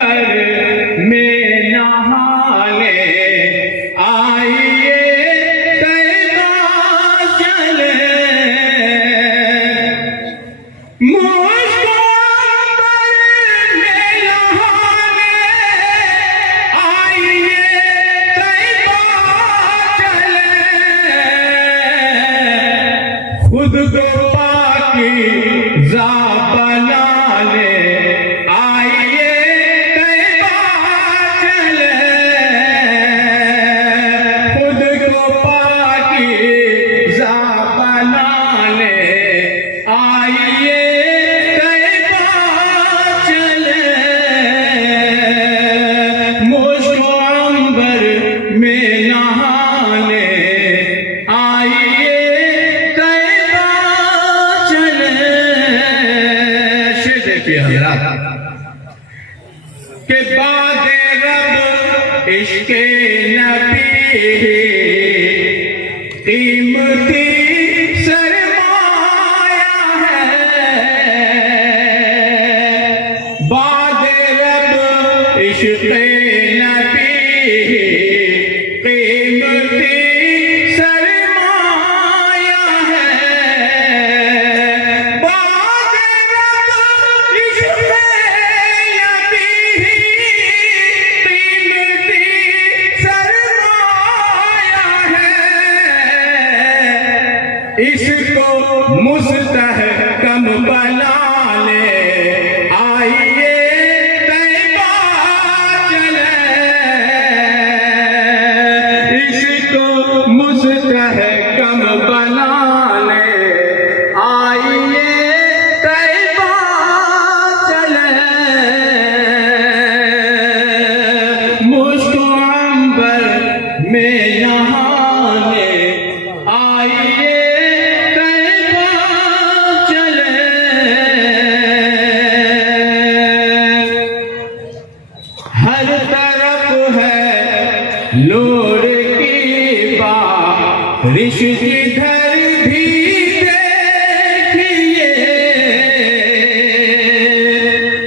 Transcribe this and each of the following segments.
में नहाने आइए तैबा चले, मुझको में नहाने आइए तैबा चले, खुद को पाकीज़ा बना ले आइए तैबा चले, खुद को पाकीज़ा बना ले आइए तैबा चले, मुझको अंबर में नहाने आइए तैबा चले। शेर देखिए हज़रात के बाद रब इश्क़े नबी कीमती सरमाया है, बाद रब इश्क़े नबी कीमती सरमाया है, बाद रब इश्क़े इसको मुस्तहकम बना ले आइए तैबा चले, इसको मुस्तहकम बना ले आइए तैबा चले, मुझको अंबर में नहाने आइए हर तरफ है नूर की बारिश, जिधर भी देखिए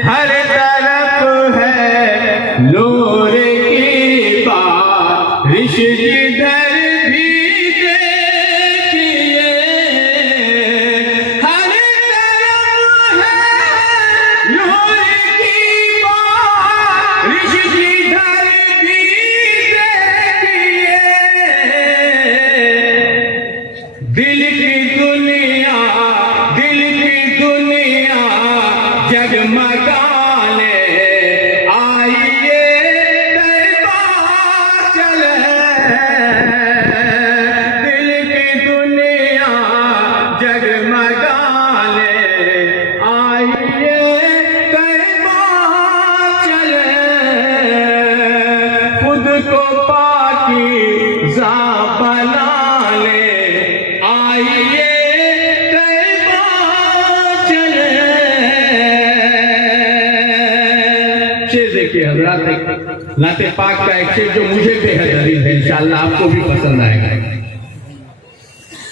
हर तरफ है नूर की बारिश, जिधर भी देखिए हर तरफ है नूर की बारिश, जिधर भी देखिए दिल की दुनिया जगमगाने आइए तैबा चले, दिल की दुनिया जगमगाने आइए तैबा चले, खुद को पाकीज़ा बना ले आइए तैबा चले। शेर देखिए हज़रात, नाते पाक का एक शेर जो मुझे बेहद अजीज है, इंशाअल्लाह आपको भी पसंद आएगा,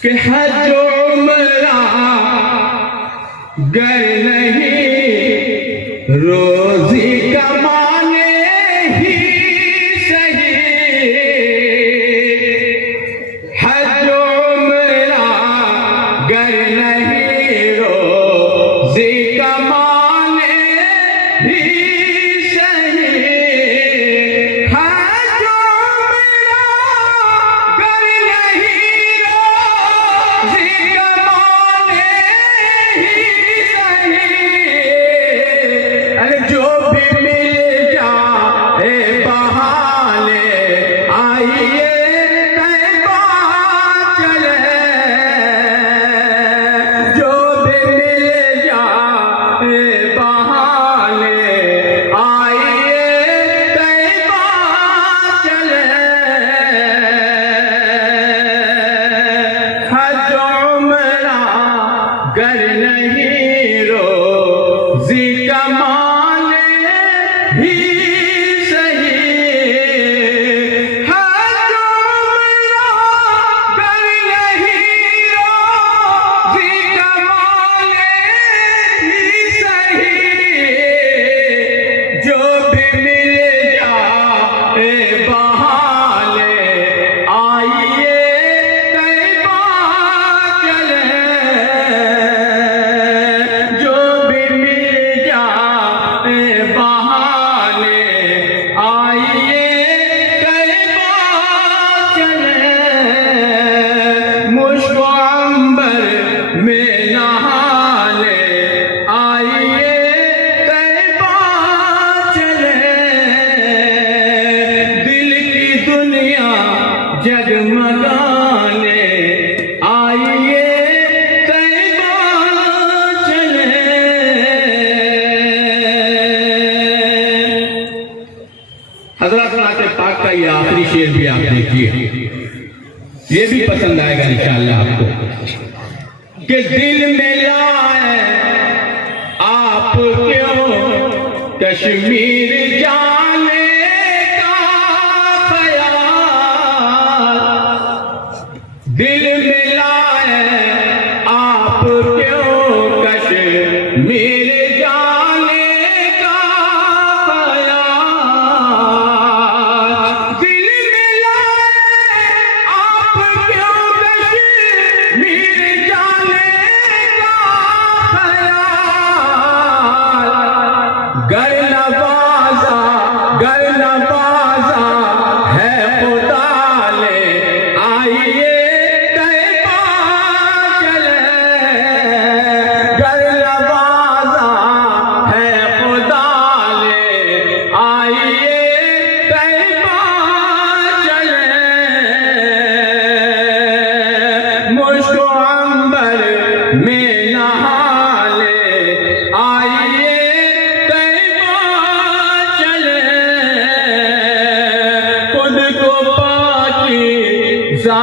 कि हज उम्रा गर नहीं रोजी कमाने ही सही, हज उम्रा गर नहीं रोजी कमाने ही सही, हज उम्रा गर नहीं रोजी कमाने ही सही, हजरत नाते पाक का ये आखिरी शेर भी आप देखिए, ये भी पसंद आएगा इंशाअल्लाह आपको। कि दिल में लाए आप क्यों कश्मीर जाने का ख्याल, दिल में लाए आप क्यों कश्मीर जाने का ख्याल, दिल में लाए आप क्यों कश्मीर जाने का ख्याल, गर नवाजा है खुदा ले आइए तैबा चले, गर नवाजा है खुदा ले आइए तैबा चले, मुझको अंबर में नहा ले आइए तैबा चले, खुद को पाकीज़ा